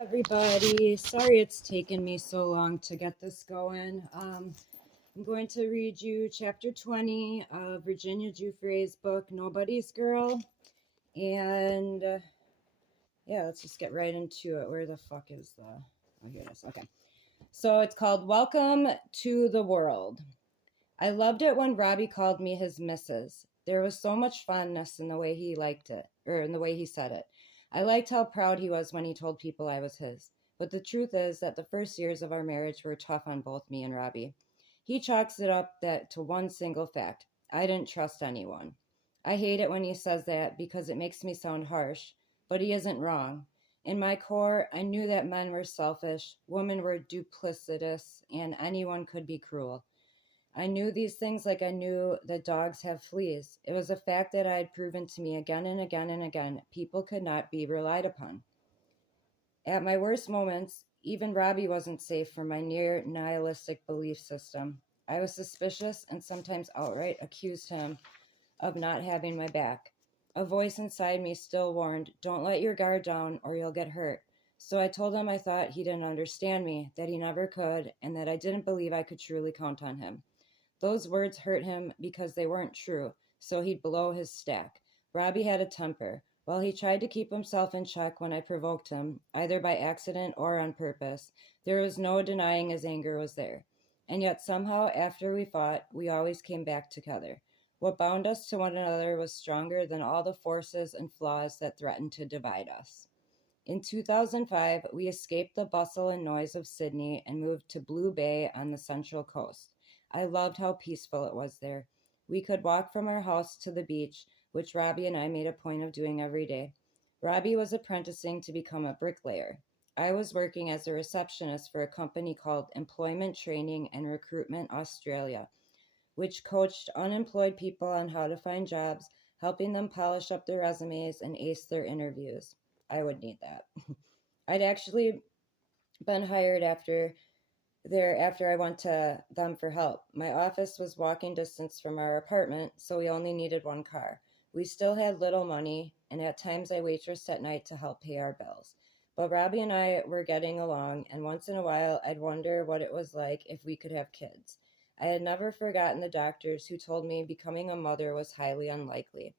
Everybody. Sorry it's taken me so long to get this going. I'm going to read you chapter 20 of Virginia Giuffre's book, Nobody's Girl. And yeah, let's just get right into it. Where the fuck is the. Oh, here it is. Okay. So it's called Welcome to the World. I loved it when Robbie called me his missus. There was so much fondness in the way he liked it, or in the way he said it. I liked how proud he was when he told people I was his. But the truth is that the first years of our marriage were tough on both me and Robbie. He chalks it up that to one single fact. I didn't trust anyone. I hate it when he says that because it makes me sound harsh, but he isn't wrong. In my core, I knew that men were selfish, women were duplicitous, and anyone could be cruel. I knew these things like I knew that dogs have fleas. It was a fact that I had proven to me again and again and again. People could not be relied upon. At my worst moments, even Robbie wasn't safe from my near nihilistic belief system. I was suspicious and sometimes outright accused him of not having my back. A voice inside me still warned, don't let your guard down or you'll get hurt. So I told him I thought he didn't understand me, that he never could, and that I didn't believe I could truly count on him. Those words hurt him because they weren't true, so he'd blow his stack. Robbie had a temper. While he tried to keep himself in check when I provoked him, either by accident or on purpose, there was no denying his anger was there. And yet somehow, after we fought, we always came back together. What bound us to one another was stronger than all the forces and flaws that threatened to divide us. In 2005, we escaped the bustle and noise of Sydney and moved to Blue Bay on the Central Coast. I loved how peaceful it was there. We could walk from our house to the beach, which Robbie and I made a point of doing every day. Robbie was apprenticing to become a bricklayer. I was working as a receptionist for a company called Employment Training and Recruitment Australia, which coached unemployed people on how to find jobs, helping them polish up their resumes and ace their interviews. I would need that. I'd actually been hired after I went to them for help. My office was walking distance from our apartment, so we only needed one car. We still had little money, and at times I waitressed at night to help pay our bills. But Robbie and I were getting along, and once in a while I'd wonder what it was like if we could have kids. I had never forgotten the doctors who told me becoming a mother was highly unlikely.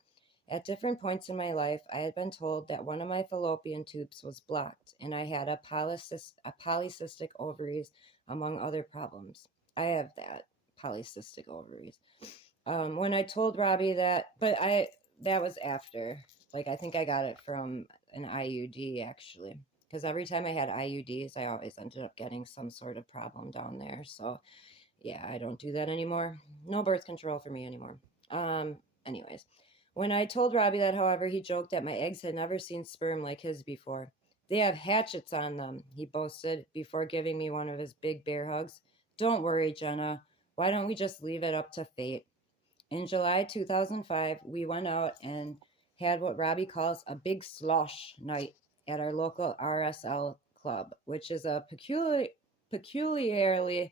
At different points in my life, I had been told that one of my fallopian tubes was blocked, and I had a polycystic ovaries, among other problems. I have that, polycystic ovaries. When I told Robbie that, but that was after. Like, I think I got it from an IUD, actually. Because every time I had IUDs, I always ended up getting some sort of problem down there. So, yeah, I don't do that anymore. No birth control for me anymore. Anyways, when I told Robbie that, however, he joked that my eggs had never seen sperm like his before. They have hatchets on them, he boasted before giving me one of his big bear hugs. Don't worry, Jenna. Why don't we just leave it up to fate? In July 2005, we went out and had what Robbie calls a big slosh night at our local RSL club, which is a peculiarly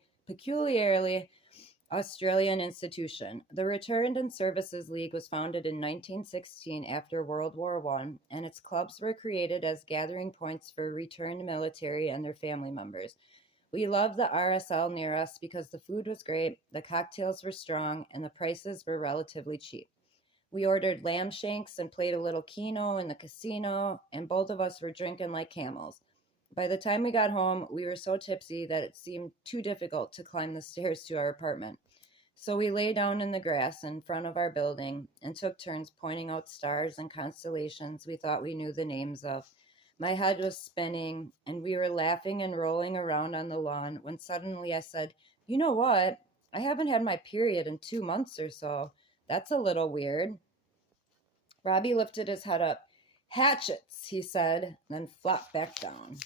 Australian institution. The Returned and Services League was founded in 1916 after World War I, and its clubs were created as gathering points for returned military and their family members. We loved the RSL near us because the food was great, the cocktails were strong, and the prices were relatively cheap. We ordered lamb shanks and played a little Keno in the casino, and both of us were drinking like camels. By the time we got home, we were so tipsy that it seemed too difficult to climb the stairs to our apartment. So we lay down in the grass in front of our building and took turns pointing out stars and constellations we thought we knew the names of. My head was spinning, and we were laughing and rolling around on the lawn when suddenly I said, "You know what? I haven't had my period in 2 months or so. That's a little weird." Robbie lifted his head up. "Hatchets," he said, then flopped back down.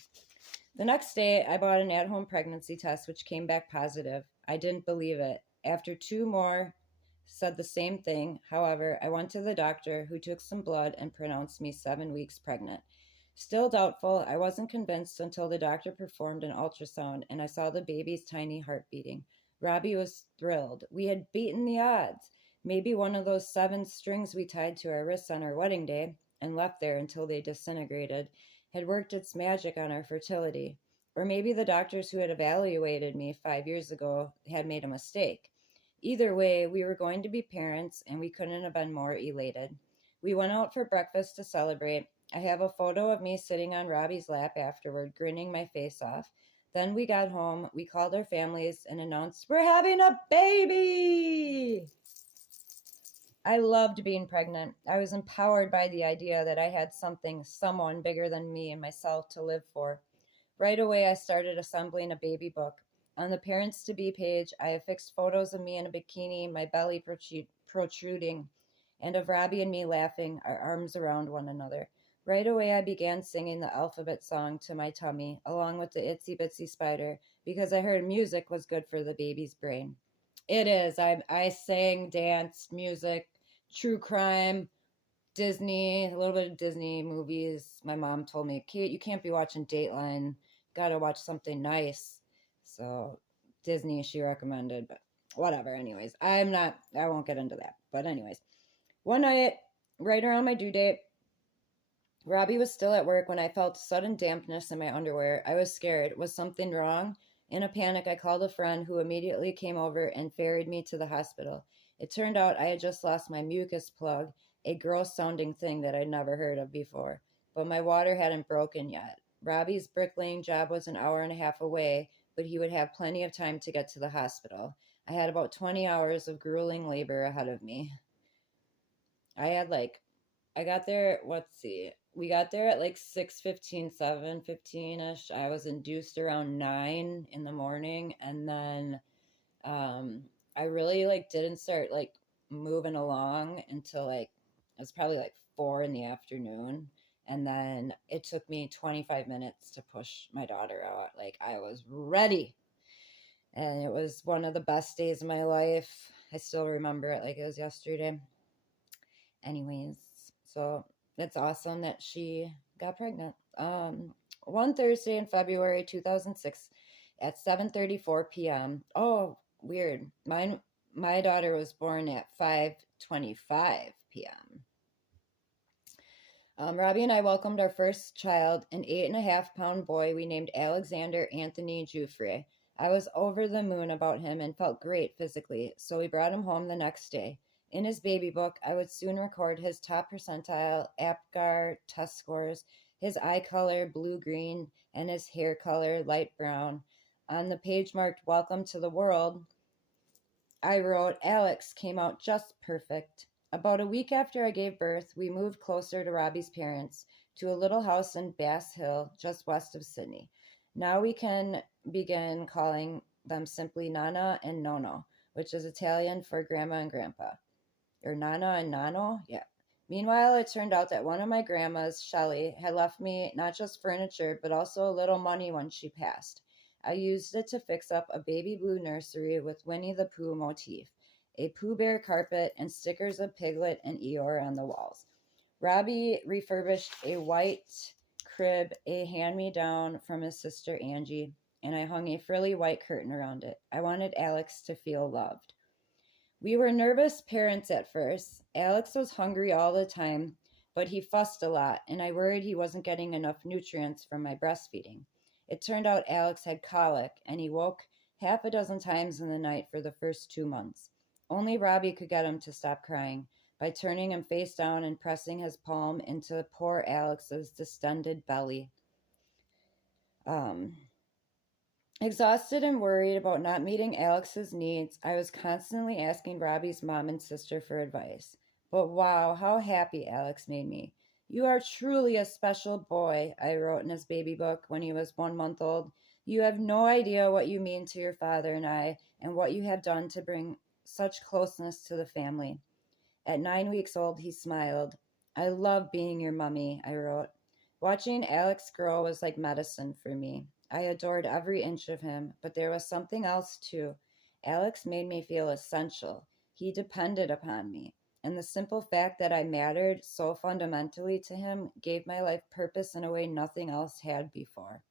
The next day, I bought an at-home pregnancy test, which came back positive. I didn't believe it. After two more said the same thing. However, I went to the doctor, who took some blood and pronounced me 7 weeks pregnant. Still doubtful, I wasn't convinced until the doctor performed an ultrasound and I saw the baby's tiny heart beating. Robbie was thrilled. We had beaten the odds. Maybe one of those 7 strings we tied to our wrists on our wedding day and left there until they disintegrated had worked its magic on our fertility. Or maybe the doctors who had evaluated me 5 years ago had made a mistake. Either way, we were going to be parents, and we couldn't have been more elated. We went out for breakfast to celebrate. I have a photo of me sitting on Robbie's lap afterward, grinning my face off. Then we got home, we called our families, and announced, "We're having a baby!" I loved being pregnant. I was empowered by the idea that I had someone bigger than me and myself to live for. Right away, I started assembling a baby book. On the parents to be page, I affixed photos of me in a bikini, my belly protruding, and of Robbie and me laughing, our arms around one another. Right away, I began singing the alphabet song to my tummy, along with the Itsy Bitsy Spider, because I heard music was good for the baby's brain. It is. I sang, danced, music, true crime, Disney, a little bit of Disney movies. My mom told me, "Kate, you can't be watching Dateline. Gotta watch something nice." So Disney she recommended, but whatever. Anyways, I won't get into that. But anyways, one night, right around my due date, Robbie was still at work when I felt sudden dampness in my underwear. I was scared. Was something wrong? In a panic, I called a friend who immediately came over and ferried me to the hospital. It turned out I had just lost my mucus plug, a gross sounding thing that I'd never heard of before. But my water hadn't broken yet. Robbie's bricklaying job was an hour and a half away, but he would have plenty of time to get to the hospital. I had about 20 hours of grueling labor ahead of me. I got there, let's see. We got there at like 6:15, 7:15ish. I was induced around 9 in the morning, and then I really like didn't start like moving along until like it was probably like 4 in the afternoon. And then it took me 25 minutes to push my daughter out. Like I was ready. And it was one of the best days of my life. I still remember it like it was yesterday. Anyways, so it's awesome that she got pregnant. One Thursday in February 2006 at 7:34 p.m. Oh, weird. My daughter was born at 5:25 p.m. Robbie and I welcomed our first child, an 8.5-pound boy we named Alexander Anthony Giuffre. I was over the moon about him and felt great physically, so we brought him home the next day. In his baby book, I would soon record his top percentile APGAR test scores, his eye color blue-green, and his hair color light brown. On the page marked "Welcome to the World," I wrote, "Alex came out just perfect." About a week after I gave birth, we moved closer to Robbie's parents, to a little house in Bass Hill, just west of Sydney. Now we can begin calling them simply Nana and Nono, which is Italian for grandma and grandpa. Or Nana and Nano? Yeah. Meanwhile, it turned out that one of my grandmas, Shelley, had left me not just furniture, but also a little money when she passed. I used it to fix up a baby blue nursery with Winnie the Pooh motif, a Pooh Bear carpet, and stickers of Piglet and Eeyore on the walls. Robbie refurbished a white crib, a hand-me-down from his sister Angie, and I hung a frilly white curtain around it. I wanted Alex to feel loved. We were nervous parents at first. Alex was hungry all the time, but he fussed a lot, and I worried he wasn't getting enough nutrients from my breastfeeding. It turned out Alex had colic, and he woke half a dozen times in the night for the first 2 months. Only Robbie could get him to stop crying by turning him face down and pressing his palm into poor Alex's distended belly. Exhausted and worried about not meeting Alex's needs, I was constantly asking Robbie's mom and sister for advice. But wow, how happy Alex made me. "You are truly a special boy," I wrote in his baby book when he was 1 month old. "You have no idea what you mean to your father and I, and what you have done to bring such closeness to the family." At 9 weeks old, he smiled. "I love being your mummy," I wrote. Watching Alex grow was like medicine for me. I adored every inch of him, but there was something else too. Alex made me feel essential. He depended upon me. And the simple fact that I mattered so fundamentally to him gave my life purpose in a way nothing else had before.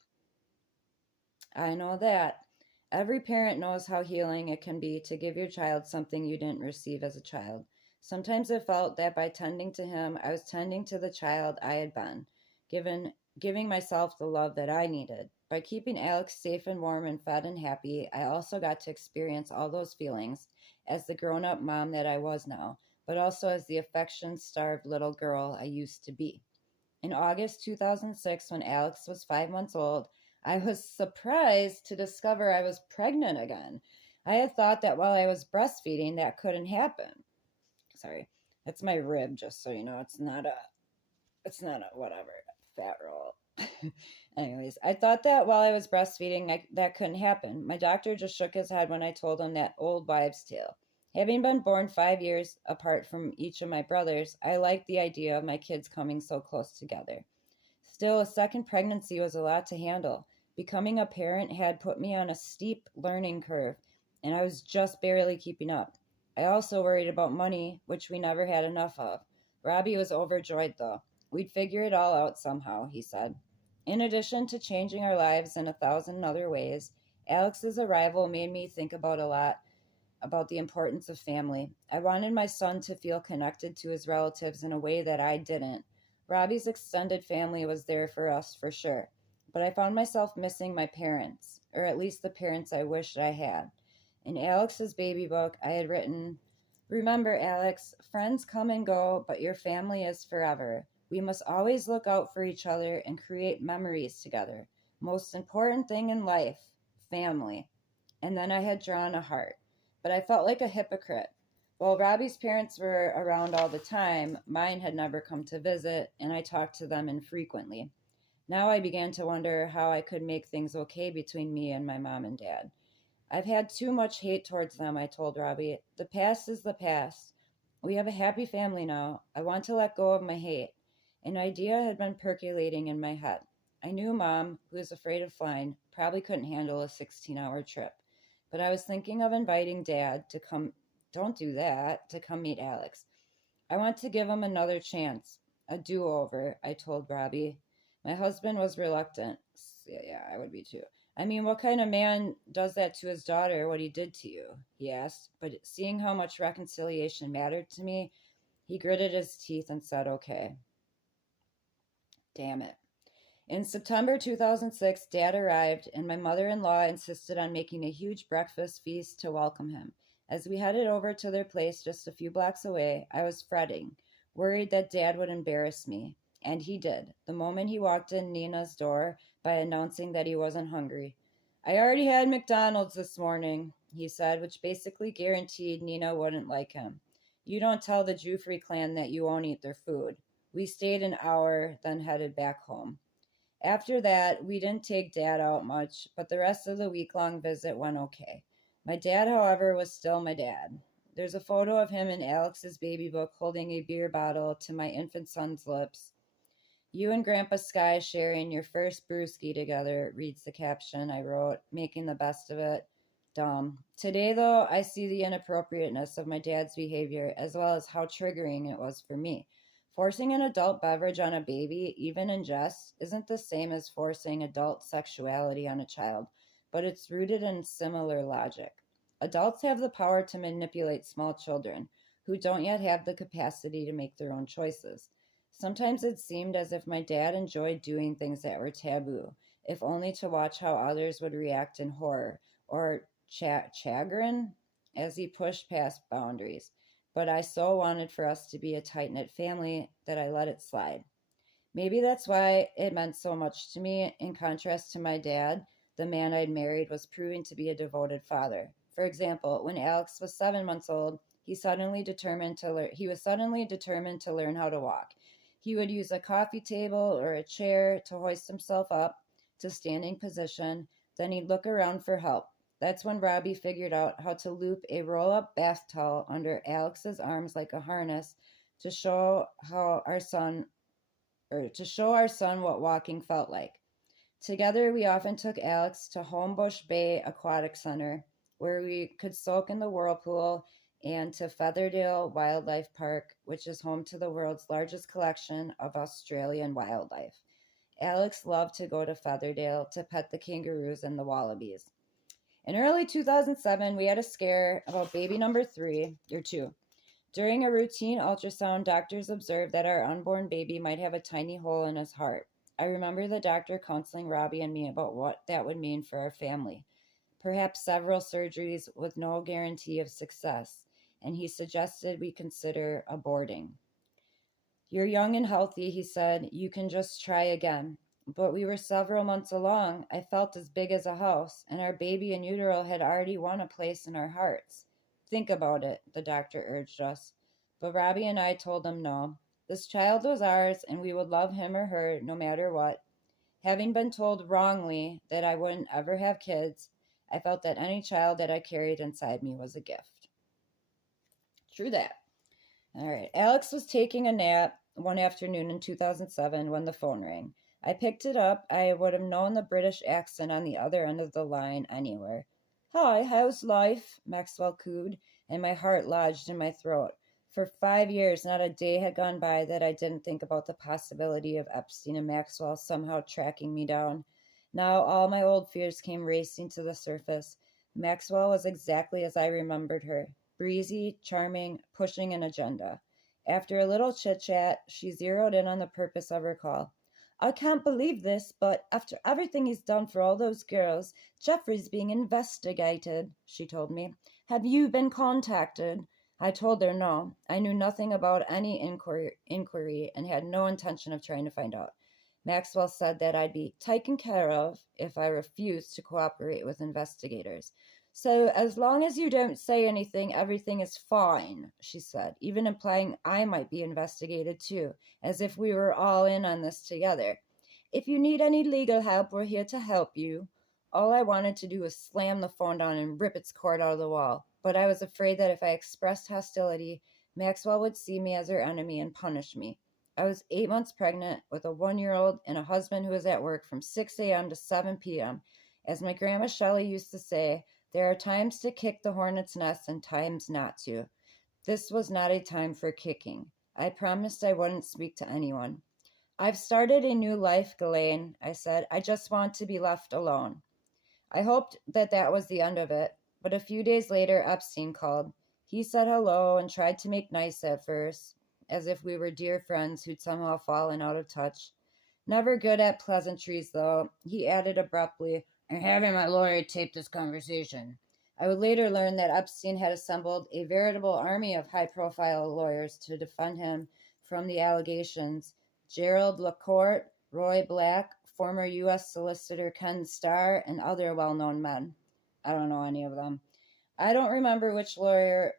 I know that. Every parent knows how healing it can be to give your child something you didn't receive as a child. Sometimes it felt that by tending to him, I was tending to the child I had been, given giving myself the love that I needed. By keeping Alex safe and warm and fed and happy, I also got to experience all those feelings as the grown up mom that I was now, but also as the affection starved little girl I used to be. In August 2006, when Alex was 5 months old, I was surprised to discover I was pregnant again. I had thought that while I was breastfeeding, that couldn't happen. Sorry, that's my rib, just so you know. It's not a whatever fat roll. Anyways, I thought that while I was breastfeeding, that couldn't happen. My doctor just shook his head when I told him that old wives' tale. Having been born 5 years apart from each of my brothers, I liked the idea of my kids coming so close together. Still, a second pregnancy was a lot to handle. Becoming a parent had put me on a steep learning curve, and I was just barely keeping up. I also worried about money, which we never had enough of. Robbie was overjoyed, though. We'd figure it all out somehow, he said. In addition to changing our lives in 1,000 other ways, Alex's arrival made me think about a lot about the importance of family. I wanted my son to feel connected to his relatives in a way that I didn't. Robbie's extended family was there for us for sure, but I found myself missing my parents, or at least the parents I wished I had. In Alex's baby book, I had written, "Remember, Alex, friends come and go, but your family is forever. We must always look out for each other and create memories together. Most important thing in life, family." And then I had drawn a heart. But I felt like a hypocrite. While Robbie's parents were around all the time, mine had never come to visit, and I talked to them infrequently. Now I began to wonder how I could make things okay between me and my mom and dad. "I've had too much hate towards them," I told Robbie. "The past is the past. We have a happy family now. I want to let go of my hate." An idea had been percolating in my head. I knew Mom, who is afraid of flying, probably couldn't handle a 16-hour trip. But I was thinking of inviting Dad to come. Don't do that, to come meet Alex. "I want to give him another chance, a do-over," I told Robbie. My husband was reluctant. Yeah, I would be too. "I mean, what kind of man does that to his daughter, what he did to you?" he asked. But seeing how much reconciliation mattered to me, he gritted his teeth and said, "Okay." Damn it. In September 2006, Dad arrived, and my mother in law insisted on making a huge breakfast feast to welcome him. As we headed over to their place just a few blocks away, I was fretting, worried that Dad would embarrass me. And he did, the moment he walked in Nina's door by announcing that he wasn't hungry. "I already had McDonald's this morning," he said, which basically guaranteed Nina wouldn't like him. "You don't tell the Jufrey clan that you won't eat their food." We stayed an hour, then headed back home. After that, we didn't take Dad out much, but the rest of the week-long visit went okay. My dad, however, was still my dad. There's a photo of him in Alex's baby book holding a beer bottle to my infant son's lips. "You and Grandpa Sky sharing your first brewski together," reads the caption I wrote, making the best of it. Dumb. Today, though, I see the inappropriateness of my dad's behavior as well as how triggering it was for me. Forcing an adult beverage on a baby, even in jest, isn't the same as forcing adult sexuality on a child, but it's rooted in similar logic. Adults have the power to manipulate small children, who don't yet have the capacity to make their own choices. Sometimes it seemed as if my dad enjoyed doing things that were taboo, if only to watch how others would react in horror or chagrin as he pushed past boundaries. But I so wanted for us to be a tight-knit family that I let it slide. Maybe that's why it meant so much to me. In contrast to my dad, the man I'd married was proving to be a devoted father. For example, when Alex was 7 months old, he was suddenly determined to learn how to walk. He would use a coffee table or a chair to hoist himself up to standing position. Then he'd look around for help. That's when Robbie figured out how to loop a roll-up bath towel under Alex's arms like a harness to show our son what walking felt like. Together, we often took Alex to Homebush Bay Aquatic Center, where we could soak in the whirlpool, and to Featherdale Wildlife Park, which is home to the world's largest collection of Australian wildlife. Alex loved to go to Featherdale to pet the kangaroos and the wallabies. In early 2007, we had a scare about baby number 2. During a routine ultrasound, doctors observed that our unborn baby might have a tiny hole in his heart. I remember the doctor counseling Robbie and me about what that would mean for our family. Perhaps several surgeries with no guarantee of success, and he suggested we consider aborting. You're young and healthy, he said. You can just try again. But we were several months along. I felt as big as a house, and our baby in utero had already won a place in our hearts. Think about it, the doctor urged us. But Robbie and I told him no. This child was ours, and we would love him or her no matter what. Having been told wrongly that I wouldn't ever have kids, I felt that any child that I carried inside me was a gift. True that. All right. Alex was taking a nap one afternoon in 2007 when the phone rang. I picked it up. I would have known the British accent on the other end of the line anywhere. Hi, how's life? Maxwell cooed, and my heart lodged in my throat. For 5 years, not a day had gone by that I didn't think about the possibility of Epstein and Maxwell somehow tracking me down. Now all my old fears came racing to the surface. Maxwell was exactly as I remembered her. Breezy, charming, pushing an agenda. After a little chit-chat, she zeroed in on the purpose of her call. I can't believe this, but after everything he's done for all those girls, Jeffrey's being investigated, she told me. Have you been contacted? I told her no. I knew nothing about any inquiry and had no intention of trying to find out. Maxwell said that I'd be taken care of if I refused to cooperate with investigators. So as long as you don't say anything, everything is fine, she said, even implying I might be investigated too, as if we were all in on this together. If you need any legal help, we're here to help you. All I wanted to do was slam the phone down and rip its cord out of the wall, but I was afraid that if I expressed hostility, Maxwell would see me as her enemy and punish me. I was 8 months pregnant with a 1-year-old and a husband who was at work from 6 a.m. to 7 p.m. As my grandma Shelley used to say, there are times to kick the hornet's nest and times not to. This was not a time for kicking. I promised I wouldn't speak to anyone. I've started a new life, Ghislaine, I said. I just want to be left alone. I hoped that was the end of it, but a few days later, Epstein called. He said hello and tried to make nice at first, as if we were dear friends who'd somehow fallen out of touch. Never good at pleasantries, though. He added abruptly, I'm having my lawyer tape this conversation. I would later learn that Epstein had assembled a veritable army of high-profile lawyers to defend him from the allegations. Gerald LaCourte, Roy Black, former U.S. Solicitor Ken Starr, and other well-known men. I don't know any of them. I don't remember which lawyer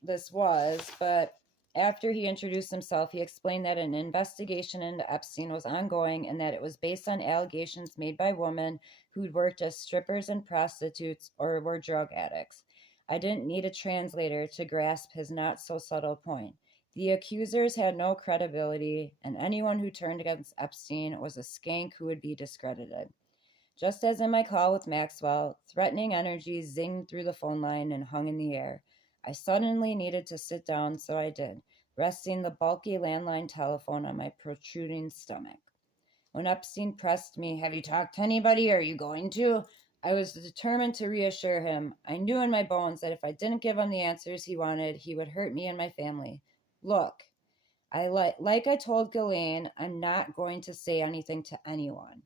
this was, but after he introduced himself, he explained that an investigation into Epstein was ongoing and that it was based on allegations made by women who'd worked as strippers and prostitutes or were drug addicts. I didn't need a translator to grasp his not-so-subtle point. The accusers had no credibility, and anyone who turned against Epstein was a skank who would be discredited. Just as in my call with Maxwell, threatening energy zinged through the phone line and hung in the air. I suddenly needed to sit down, so I did, resting the bulky landline telephone on my protruding stomach. When Epstein pressed me, have you talked to anybody? Are you going to? I was determined to reassure him. I knew in my bones that if I didn't give him the answers he wanted, he would hurt me and my family. Look, like I told Ghislaine, I'm not going to say anything to anyone.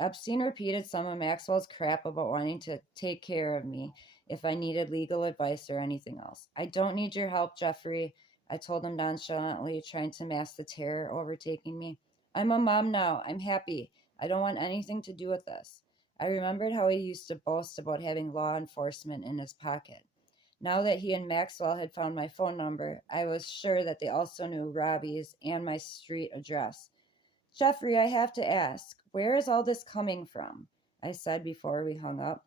Epstein repeated some of Maxwell's crap about wanting to take care of me if I needed legal advice or anything else. I don't need your help, Jeffrey, I told him nonchalantly, trying to mask the terror overtaking me. I'm a mom now. I'm happy. I don't want anything to do with this. I remembered how he used to boast about having law enforcement in his pocket. Now that he and Maxwell had found my phone number, I was sure that they also knew Robbie's and my street address. Jeffrey, I have to ask, where is all this coming from? I said before we hung up.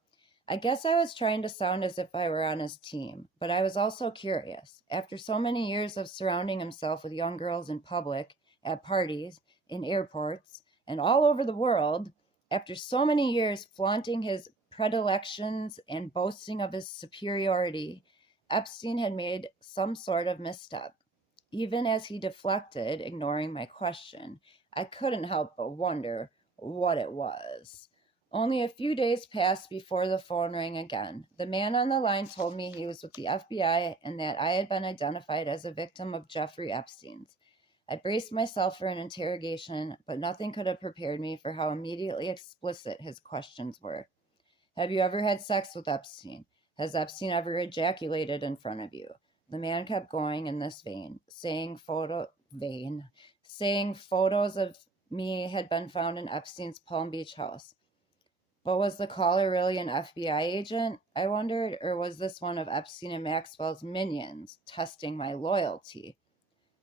I guess I was trying to sound as if I were on his team, but I was also curious. After so many years of surrounding himself with young girls in public, at parties, in airports, and all over the world, after so many years flaunting his predilections and boasting of his superiority, Epstein had made some sort of misstep. Even as he deflected, ignoring my question, I couldn't help but wonder what it was. Only a few days passed before the phone rang again. The man on the line told me he was with the FBI and that I had been identified as a victim of Jeffrey Epstein's. I braced myself for an interrogation, but nothing could have prepared me for how immediately explicit his questions were. Have you ever had sex with Epstein? Has Epstein ever ejaculated in front of you? The man kept going in this vein, saying photos of me had been found in Epstein's Palm Beach house. But was the caller really an FBI agent, I wondered, or was this one of Epstein and Maxwell's minions testing my loyalty?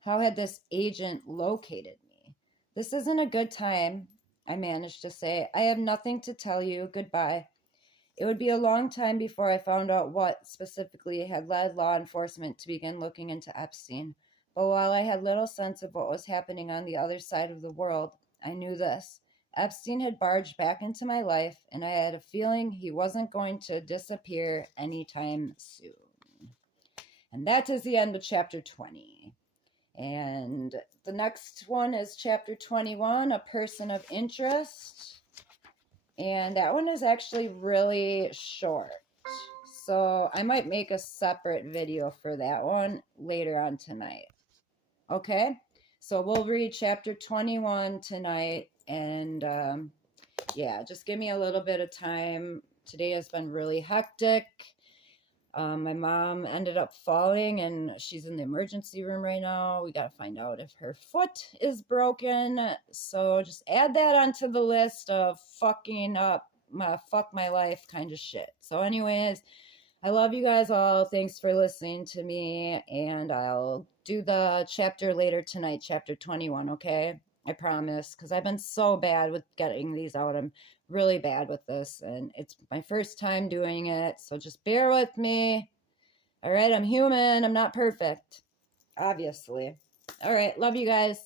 How had this agent located me? This isn't a good time, I managed to say. I have nothing to tell you. Goodbye. It would be a long time before I found out what specifically had led law enforcement to begin looking into Epstein. But while I had little sense of what was happening on the other side of the world, I knew this. Epstein had barged back into my life, and I had a feeling he wasn't going to disappear anytime soon. And that is the end of chapter 20. And the next one is chapter 21, A Person of Interest. And that one is actually really short. So I might make a separate video for that one later on tonight. Okay? So we'll read chapter 21 tonight. And yeah, just give me a little bit of time. Today has been really hectic. My mom ended up falling and she's in the emergency room right now. We got to find out if her foot is broken. So just add that onto the list of fucking up my fuck my life kind of shit. So anyways, I love you guys all. Thanks for listening to me. And I'll do the chapter later tonight, chapter 21, okay? I promise, because I've been so bad with getting these out. I'm really bad with this, and it's my first time doing it, so just bear with me. All right, I'm human. I'm not perfect, obviously. All right, love you guys.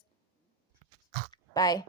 Bye.